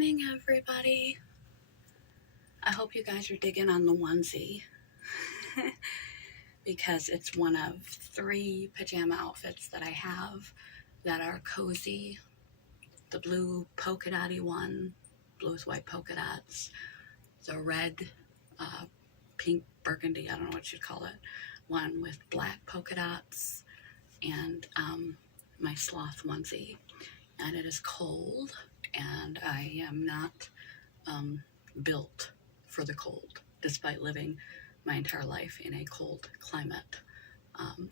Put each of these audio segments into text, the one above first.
morning, everybody. I hope you guys are digging on the onesie because it's one of 3 pajama outfits that I have that are cozy. The blue polka dotty one, blue with white polka dots, the red, pink burgundy, I don't know what you'd call it, one with black polka dots, and my sloth onesie. And it is cold, and I am not built for the cold, despite living my entire life in a cold climate.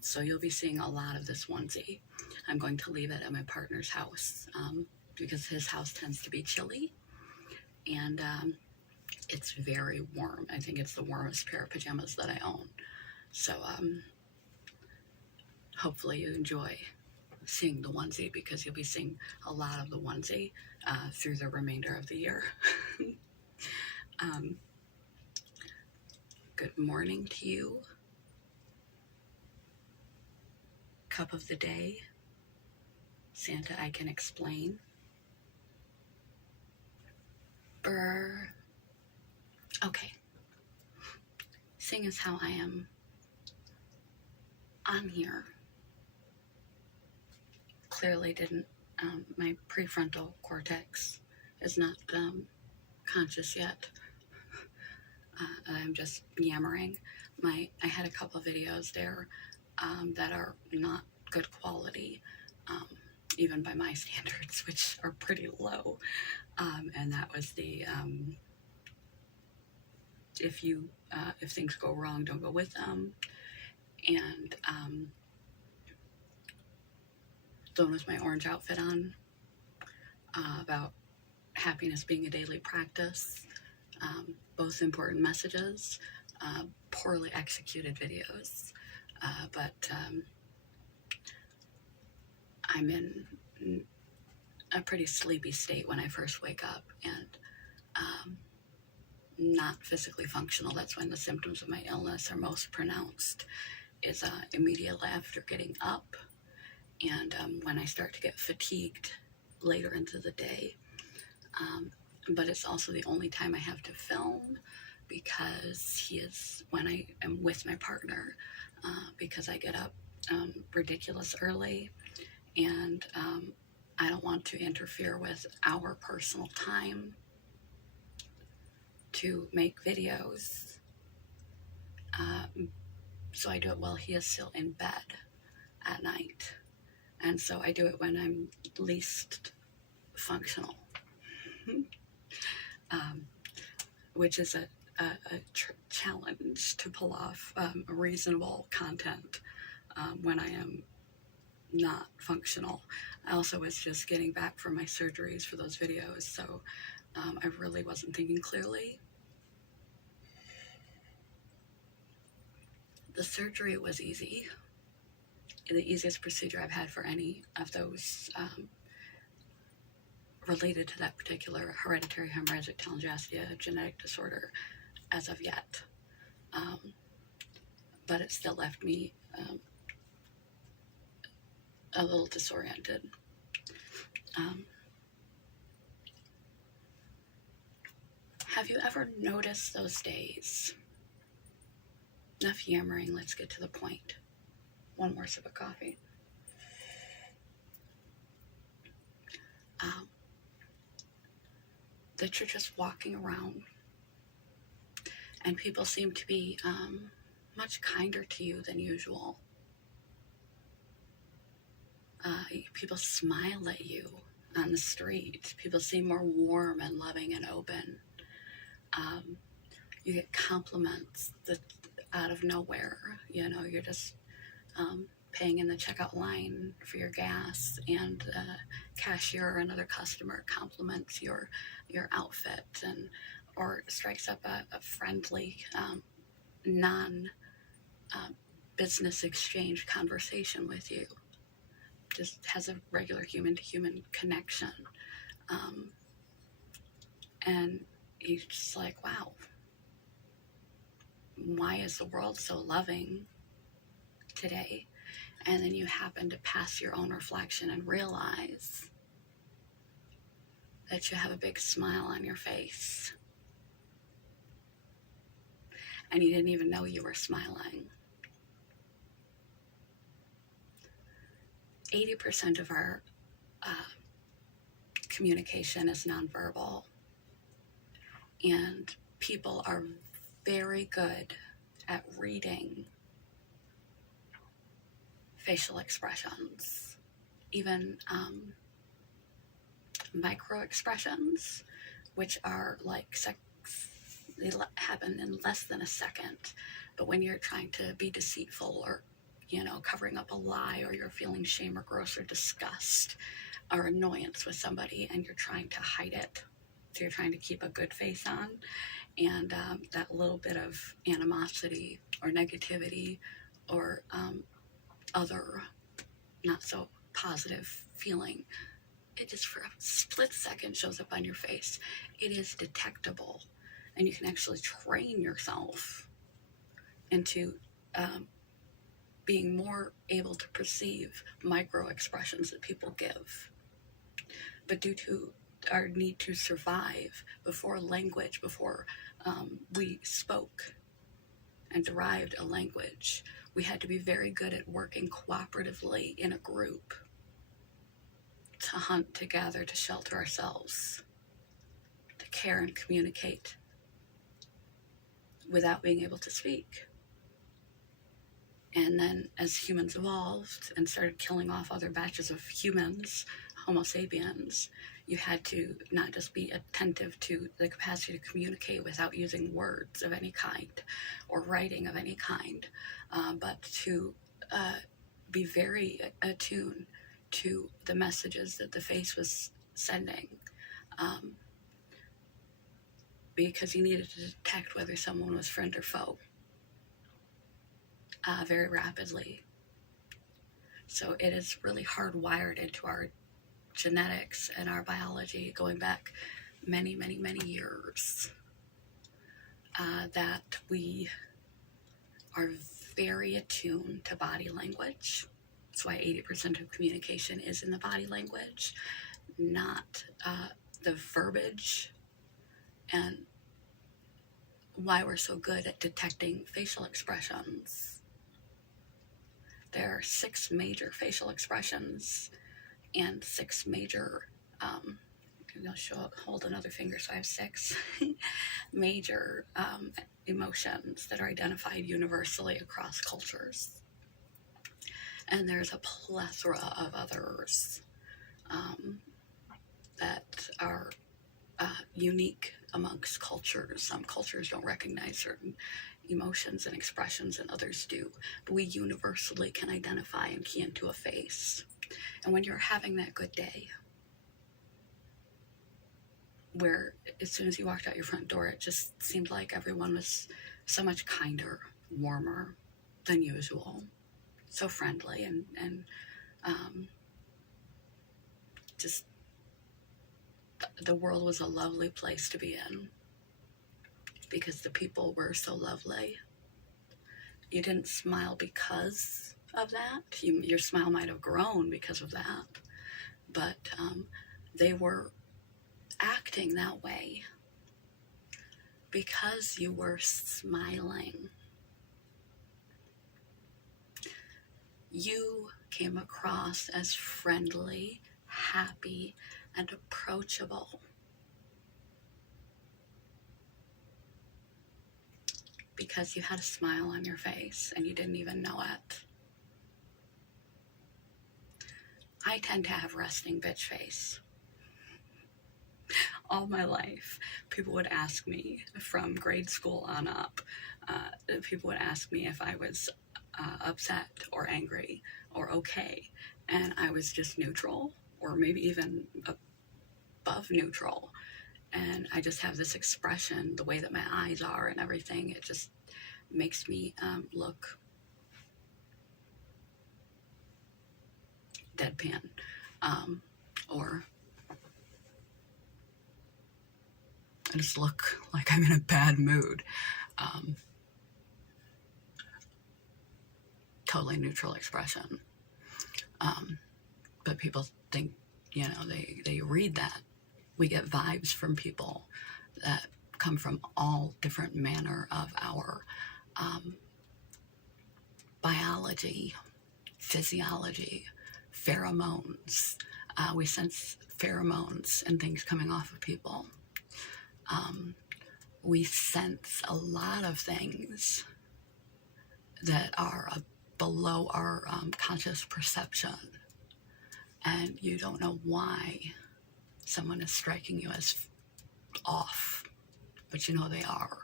So you'll be seeing a lot of this onesie. I'm going to leave it at my partner's house because his house tends to be chilly, and it's very warm. I think it's the warmest pair of pajamas that I own. So hopefully you enjoy seeing the onesie, because you'll be seeing a lot of the onesie through the remainder of the year. Good morning to you. Cup of the day. Santa, I can explain. Brr. Okay. Seeing as how I am on here, clearly didn't, my prefrontal cortex is not conscious yet. I'm just yammering. I had a couple of videos there that are not good quality, even by my standards, which are pretty low. And that was the if things go wrong, don't go with them. And the one with my orange outfit on, about happiness being a daily practice. Both important messages, poorly executed videos, but I'm in a pretty sleepy state when I first wake up, and not physically functional. That's when the symptoms of my illness are most pronounced, is immediately after getting up, and when I start to get fatigued later into the day. But it's also the only time I have to film, because when I am with my partner, because I get up ridiculous early, and I don't want to interfere with our personal time to make videos. So I do it while he is still in bed at night. And so I do it when I'm least functional, which is a challenge to pull off reasonable content when I am not functional. I also was just getting back from my surgeries for those videos, so I really wasn't thinking clearly. The surgery was easy. The easiest procedure I've had for any of those related to that particular hereditary hemorrhagic telangiectasia genetic disorder as of yet. But it still left me a little disoriented. Have you ever noticed those days? Enough yammering, let's get to the point. One more sip of coffee. That you're just walking around, and people seem to be much kinder to you than usual. People smile at you on the street. People seem more warm and loving and open. You get compliments that out of nowhere. You know, you're just paying in the checkout line for your gas, and cashier or another customer compliments your outfit, or strikes up a friendly non-business exchange conversation with you. Just has a regular human-to-human connection. And you're just like, wow, why is the world so loving today? And then you happen to pass your own reflection and realize that you have a big smile on your face and you didn't even know you were smiling. 80% of our communication is nonverbal, and people are very good at reading facial expressions, even micro expressions, which are like they happen in less than a second. But when you're trying to be deceitful, or covering up a lie, or you're feeling shame or gross or disgust or annoyance with somebody, and you're trying to hide it, so you're trying to keep a good face on, and that little bit of animosity or negativity or other not so positive feeling, it just for a split second shows up on your face. It is detectable, and you can actually train yourself into being more able to perceive micro expressions that people give. But due to our need to survive before we spoke and derived a language, we had to be very good at working cooperatively in a group to hunt, to gather, to shelter ourselves, to care and communicate without being able to speak. And then as humans evolved and started killing off other batches of humans, Homo sapiens, you had to not just be attentive to the capacity to communicate without using words of any kind or writing of any kind, but to be very attuned to the messages that the face was sending, because you needed to detect whether someone was friend or foe very rapidly. So it is really hardwired into our genetics and our biology, going back many, many, many years, that we are very attuned to body language. That's why 80% of communication is in the body language, not the verbiage, and why we're so good at detecting facial expressions. There are 6 major facial expressions and 6 major, hold another finger so I have 6 major emotions that are identified universally across cultures. And there's a plethora of others that are unique amongst cultures. Some cultures don't recognize certain emotions and expressions, and others do. But we universally can identify and key into a face. And when you're having that good day, where as soon as you walked out your front door, it just seemed like everyone was so much kinder, warmer than usual, so friendly, and just the world was a lovely place to be in because the people were so lovely. You didn't smile because of that. Your smile might have grown because of that, but they were acting that way because you were smiling. You came across as friendly, happy, and approachable because you had a smile on your face and you didn't even know it. I tend to have resting bitch face. All my life, people would ask me, from grade school on up, people would ask me if I was upset or angry or okay, and I was just neutral, or maybe even above neutral. And I just have this expression, the way that my eyes are and everything, it just makes me look deadpan, or I just look like I'm in a bad mood. Totally neutral expression. But people think, they read that We get vibes from people that come from all different manner of our biology, physiology, pheromones. We sense pheromones and things coming off of people. We sense a lot of things that are below our conscious perception, and you don't know why someone is striking you as off, but you know they are.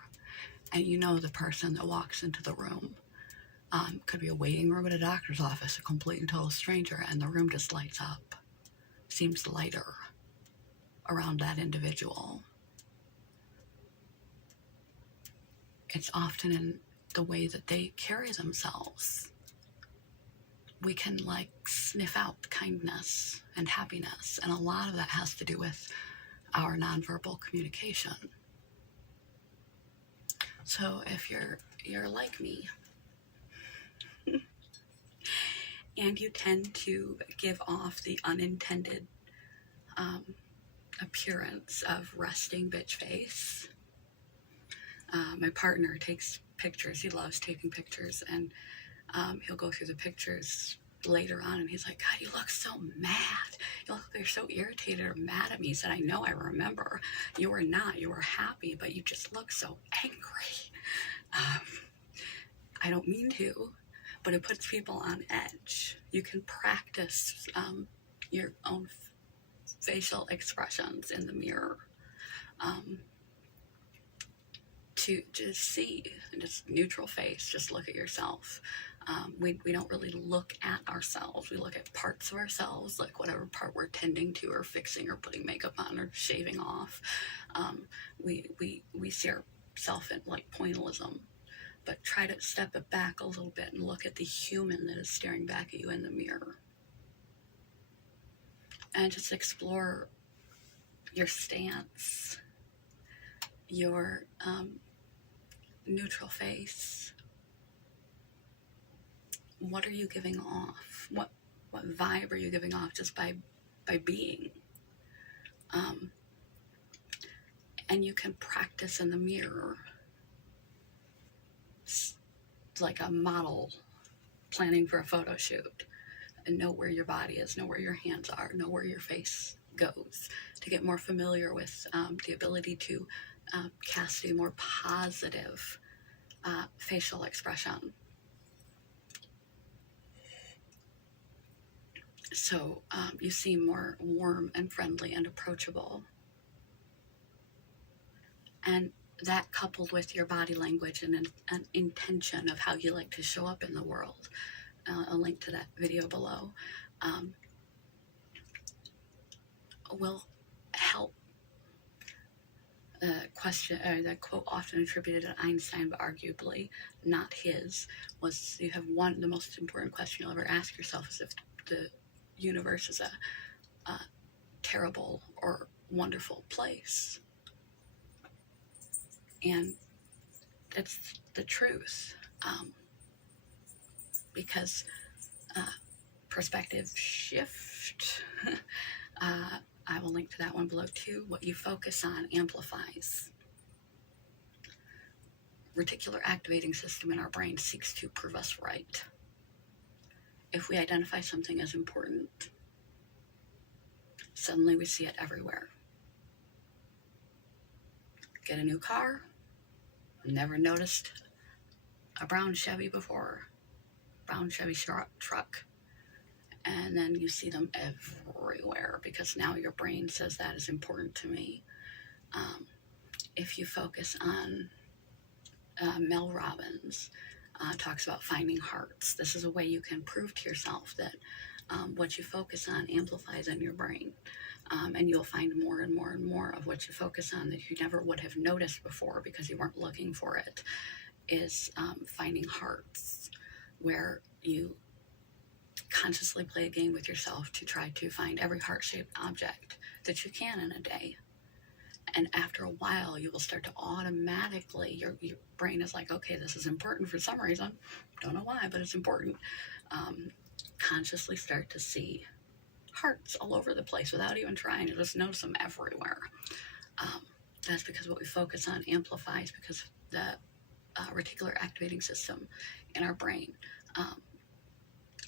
And you know the person that walks into the room could be a waiting room at a doctor's office, a complete and total stranger, and the room just lights up, seems lighter around that individual. It's often in the way that they carry themselves. We can like sniff out kindness and happiness, and a lot of that has to do with our nonverbal communication. So if you're like me, and you tend to give off the unintended appearance of resting bitch face. My partner takes pictures. He loves taking pictures, and he'll go through the pictures later on, and he's like, God, you look so mad. You look like you're so irritated or mad at me. He said, I know, I remember. You were not. You were happy, but you just look so angry. I don't mean to, but it puts people on edge. You can practice your own facial expressions in the mirror to just see, and just neutral face, just look at yourself. We don't really look at ourselves. We look at parts of ourselves, like whatever part we're tending to or fixing or putting makeup on or shaving off. We see ourselves in like pointillism, but try to step it back a little bit and look at the human that is staring back at you in the mirror. And just explore your stance, your neutral face. What are you giving off? What vibe are you giving off just by being? And you can practice in the mirror, like a model planning for a photo shoot, and know where your body is, know where your hands are, know where your face goes, to get more familiar with the ability to cast a more positive facial expression. So you seem more warm and friendly and approachable. And that, coupled with your body language and an intention of how you like to show up in the world, I'll link to that video below, will help. The quote often attributed to Einstein, but arguably not his, was you have the most important question you'll ever ask yourself is if the universe is a terrible or wonderful place. And it's the truth, because perspective shift, I will link to that one below too. What you focus on amplifies. Reticular activating system in our brain seeks to prove us right. If we identify something as important, suddenly we see it everywhere. Get a new car, never noticed a brown Chevy before, brown Chevy truck, and then you see them everywhere because now your brain says that is important to me. If you focus on Mel Robbins talks about finding hearts. This is a way you can prove to yourself that what you focus on amplifies in your brain, and you'll find more and more and more of what you focus on that you never would have noticed before because you weren't looking for it, is finding hearts, where you consciously play a game with yourself to try to find every heart-shaped object that you can in a day. And after a while, you will start to automatically, your brain is like, okay, this is important for some reason. Don't know why, but it's important. Consciously start to see hearts all over the place without even trying. You just notice them everywhere. That's because what we focus on amplifies, because the reticular activating system in our brain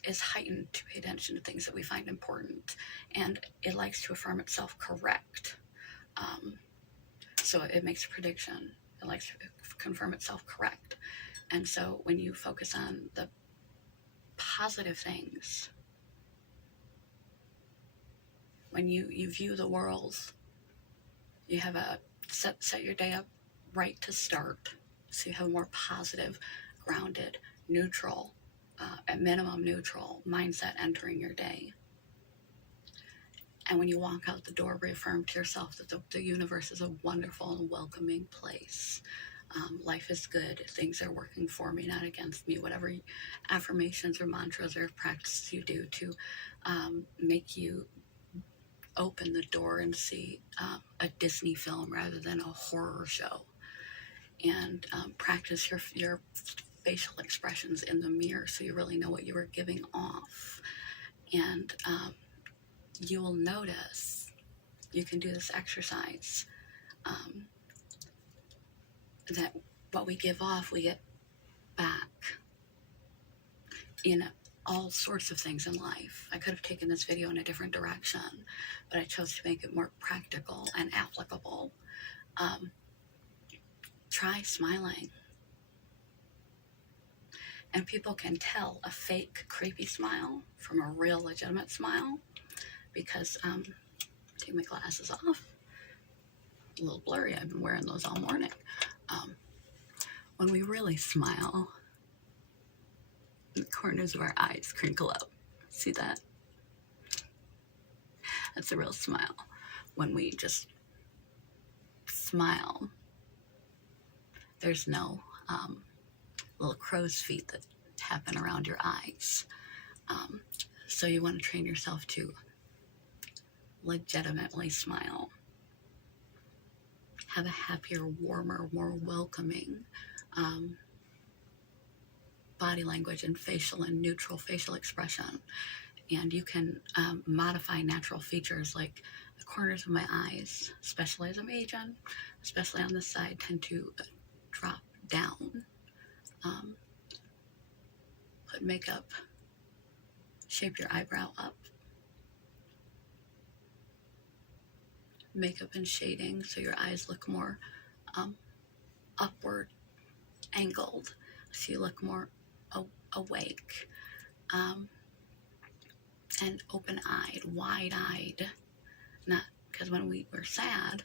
is heightened to pay attention to things that we find important, and it likes to affirm itself correct. So it makes a prediction. It likes to confirm itself correct. And so when you focus on the positive things, when you view the world, you have a set your day up right to start, so you have a more positive, grounded, neutral, at minimum neutral mindset entering your day. And when you walk out the door, reaffirm to yourself that the universe is a wonderful and welcoming place. Life is good. Things are working for me, not against me. Whatever affirmations or mantras or practices you do to make you open the door and see a Disney film rather than a horror show. And practice your facial expressions in the mirror so you really know what you are giving off. And you will notice, you can do this exercise, that what we give off, we get back in all sorts of things in life. I could have taken this video in a different direction, but I chose to make it more practical and applicable. Try smiling. And people can tell a fake, creepy smile from a real, legitimate smile, because, take my glasses off, a little blurry, I've been wearing those all morning. When we really smile, the corners of our eyes crinkle up. See that? That's a real smile. When we just smile, there's no little crow's feet that happen around your eyes. So you want to train yourself to legitimately smile. Have a happier, warmer, more welcoming body language and facial and neutral facial expression. And you can modify natural features like the corners of my eyes, especially as I'm aging, especially on this side, tend to drop down. Put makeup, shape your eyebrow up. Makeup and shading so your eyes look more upward angled, so you look more awake, and open-eyed, wide-eyed. Not because when we're sad,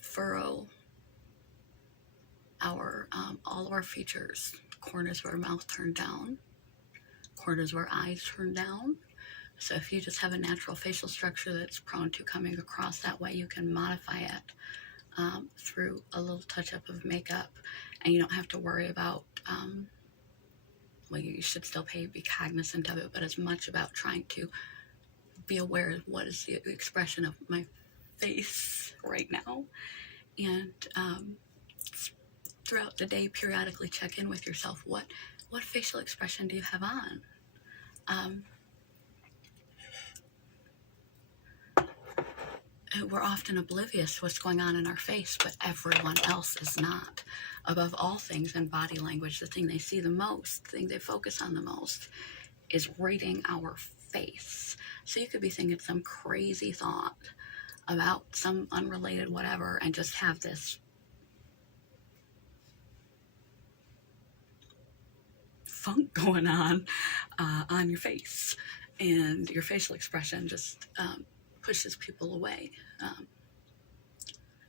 furrow our all of our features, corners of our mouth turn down, corners of our eyes turn down. So if you just have a natural facial structure that's prone to coming across that way, you can modify it through a little touch-up of makeup, and you don't have to worry about, well, you should still be cognizant of it, but it's much about trying to be aware of what is the expression of my face right now. And throughout the day, periodically check in with yourself. What facial expression do you have on? We're often oblivious to what's going on in our face, but everyone else is not. Above all things in body language, the thing they see the most, the thing they focus on the most, is reading our face. So you could be thinking some crazy thought about some unrelated whatever and just have this funk going on your face, and your facial expression just pushes people away.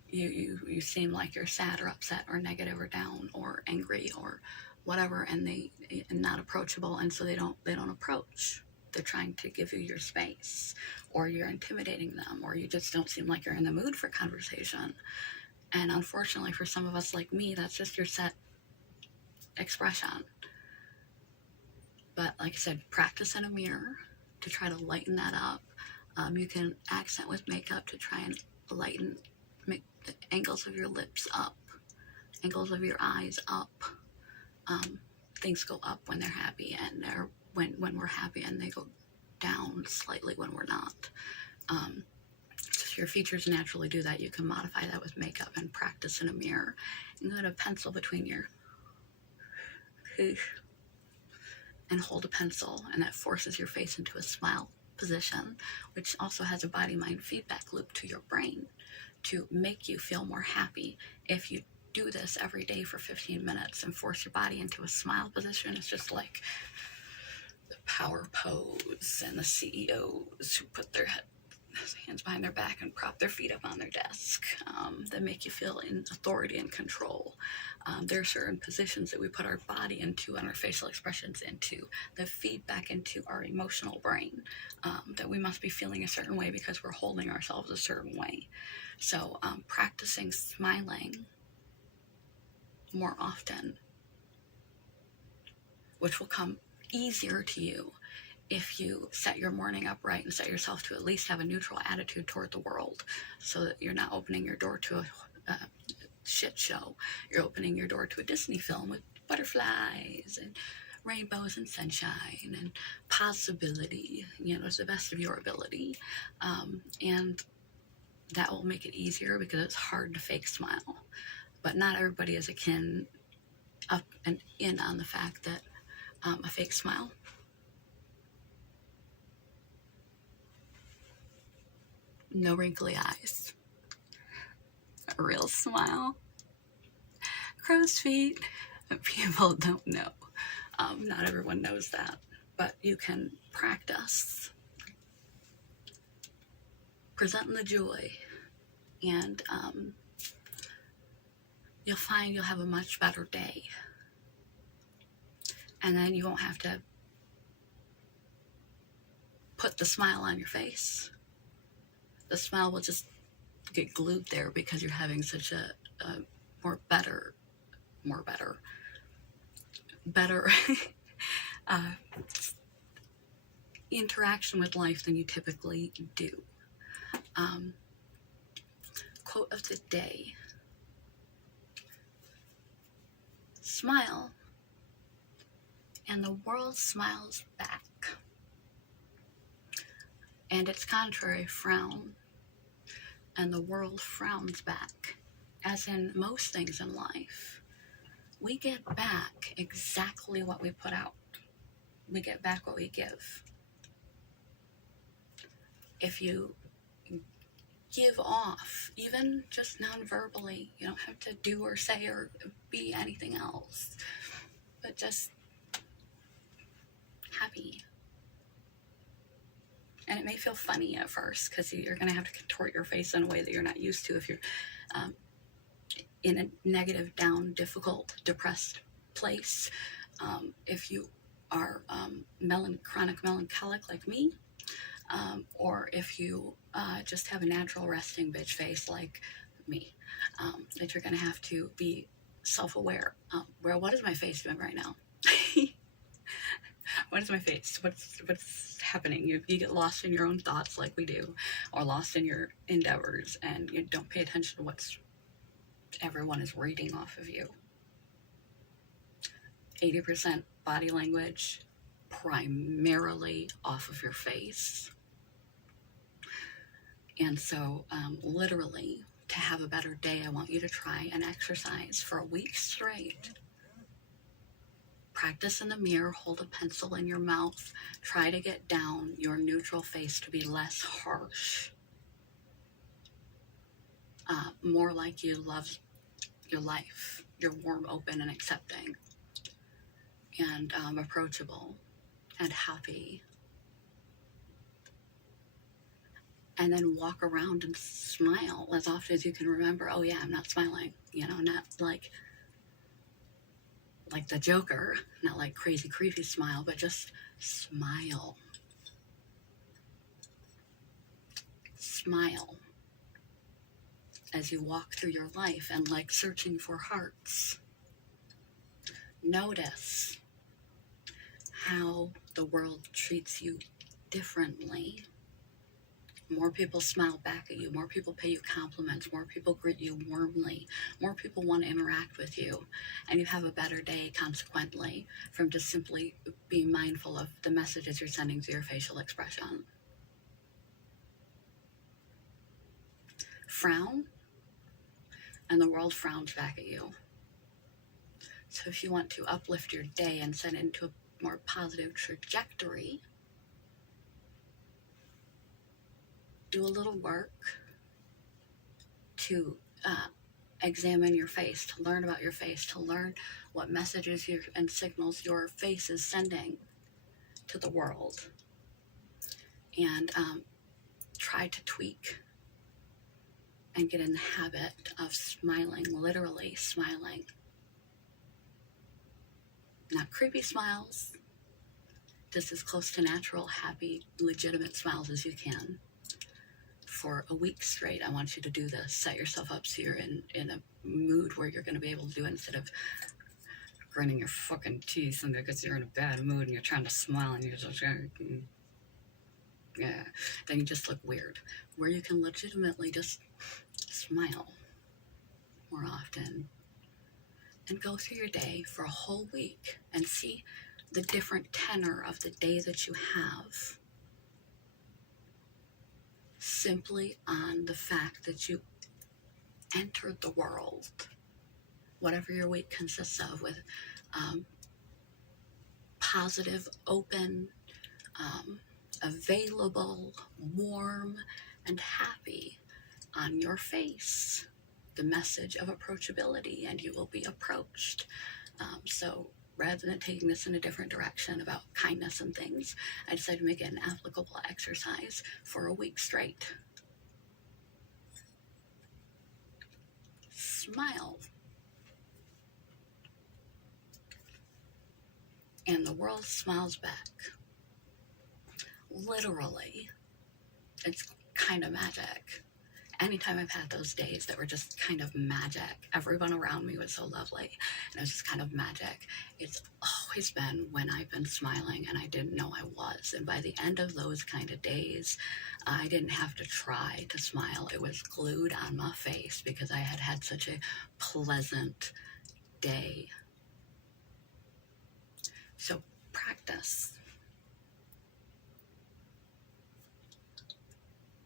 You seem like you're sad or upset or negative or down or angry or whatever, and they not approachable, and so they don't approach. They're trying to give you your space, or you're intimidating them, or you just don't seem like you're in the mood for conversation. And unfortunately for some of us like me, that's just your set expression. But like I said, practice in a mirror to try to lighten that up. You can accent with makeup to try and lighten, make the angles of your lips up, angles of your eyes up. Things go up when they're happy, and they're when we're happy, and they go down slightly when we're not. So if your features naturally do that, you can modify that with makeup and practice in a mirror. And go to a pencil between your and hold a pencil, and that forces your face into a smile position, which also has a body-mind feedback loop to your brain to make you feel more happy. If you do this every day for 15 minutes and force your body into a smile position, it's just like the power pose and the CEOs who put their hands behind their back and prop their feet up on their desk, that make you feel in authority and control. There are certain positions that we put our body into and our facial expressions into that feed back into our emotional brain, that we must be feeling a certain way because we're holding ourselves a certain way. So practicing smiling more often, which will come easier to you if you set your morning up right and set yourself to at least have a neutral attitude toward the world, so that you're not opening your door to a shit show. You're opening your door to a Disney film with butterflies and rainbows and sunshine and possibility, to the best of your ability. And that will make it easier, because it's hard to fake smile. But not everybody is akin up and in on the fact that a fake smile, no wrinkly eyes, a real smile, crow's feet, people don't know. Not everyone knows that, but you can practice presenting the joy, and you'll find you'll have a much better day. And then you won't have to put the smile on your face. The smile will just get glued there because you're having such a better interaction with life than you typically do. Quote of the day: smile, and the world smiles back. And its contrary, frown, and the world frowns back. As in most things in life, we get back exactly what we put out. We get back what we give. If you give off, even just non-verbally, you don't have to do or say or be anything else, but just happy. And it may feel funny at first, because you're going to have to contort your face in a way that you're not used to if you're in a negative, down, difficult, depressed place. If you are chronic melancholic like me, or if you just have a natural resting bitch face like me, that you're going to have to be self-aware. What is my face doing right now? What is my face? What's happening? You get lost in your own thoughts like we do, or lost in your endeavors, and you don't pay attention to what everyone is reading off of you. 80% body language, primarily off of your face. And so, literally, to have a better day, I want you to try an exercise for a week straight. Practice in the mirror, hold a pencil in your mouth, try to get down your neutral face to be less harsh, more like you love your life. You're warm, open, and accepting, and approachable, and happy. And then walk around and smile as often as you can remember. Oh yeah, I'm not smiling, not like the Joker, not like crazy, creepy smile, but just smile. Smile as you walk through your life, and like searching for hearts. Notice how the world treats you differently More people smile back at you. More people pay you compliments. More people greet you warmly. More people want to interact with you. And you have a better day, consequently, from just simply being mindful of the messages you're sending through your facial expression. Frown, and the world frowns back at you. So if you want to uplift your day and set it into a more positive trajectory, do a little work to examine your face, to learn about your face, to learn what messages and signals your face is sending to the world, and try to tweak and get in the habit of smiling, literally smiling. Not creepy smiles, just as close to natural, happy, legitimate smiles as you can. For a week straight, I want you to do this. Set yourself up so you're in a mood where you're going to be able to do it instead of grinning your fucking teeth and because you're in a bad mood and you're trying to smile and you're just, yeah, then you just look weird. Where you can legitimately just smile more often and go through your day for a whole week and see the different tenor of the day that you have, simply on the fact that you entered the world, whatever your week consists of, with positive, open, available, warm, and happy on your face, the message of approachability, and you will be approached. So rather than taking this in a different direction about kindness and things, I decided to make it an applicable exercise for a week straight. Smile. And the world smiles back. Literally. It's kind of magic. Anytime I've had those days that were just kind of magic, everyone around me was so lovely, and it was just kind of magic. It's always been when I've been smiling and I didn't know I was. And by the end of those kind of days, I didn't have to try to smile. It was glued on my face because I had had such a pleasant day. So practice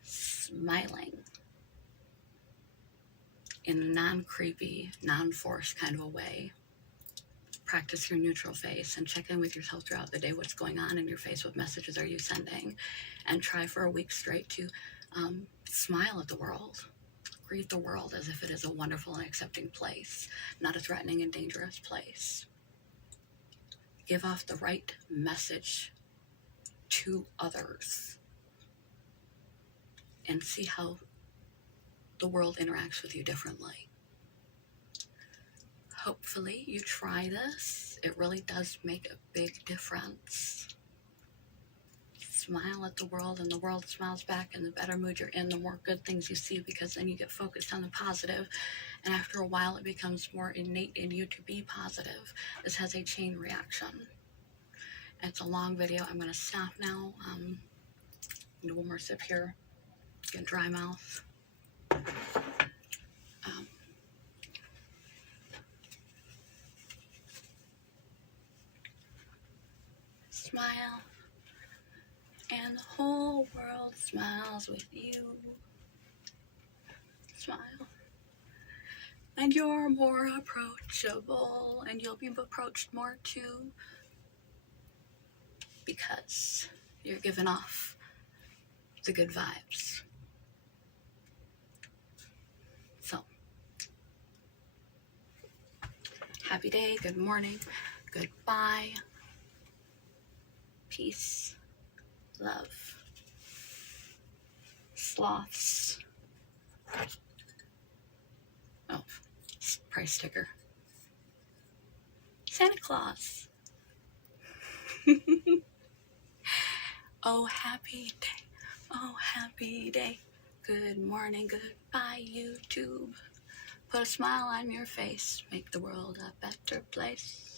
smiling in a non-creepy, non-forced kind of a way. Practice your neutral face and check in with yourself throughout the day. What's going on in your face? What messages are you sending? And try for a week straight to smile at the world. Greet the world as if it is a wonderful and accepting place, not a threatening and dangerous place. Give off the right message to others and see how the world interacts with you differently. Hopefully you try this. It really does make a big difference. Smile at the world and the world smiles back, and the better mood you're in, the more good things you see, because then you get focused on the positive, and after a while it becomes more innate in you to be positive. This has a chain reaction. It's a long video. I'm going to stop now. Do one more sip here. Get dry mouth. Smile, and the whole world smiles with you. Smile, and you're more approachable, and you'll be approached more too, because you're giving off the good vibes. So, happy day, good morning, goodbye, peace, love, sloths. Oh, price sticker. Santa Claus. Oh, happy day. Oh, happy day. Good morning, goodbye, YouTube. Put a smile on your face. Make the world a better place.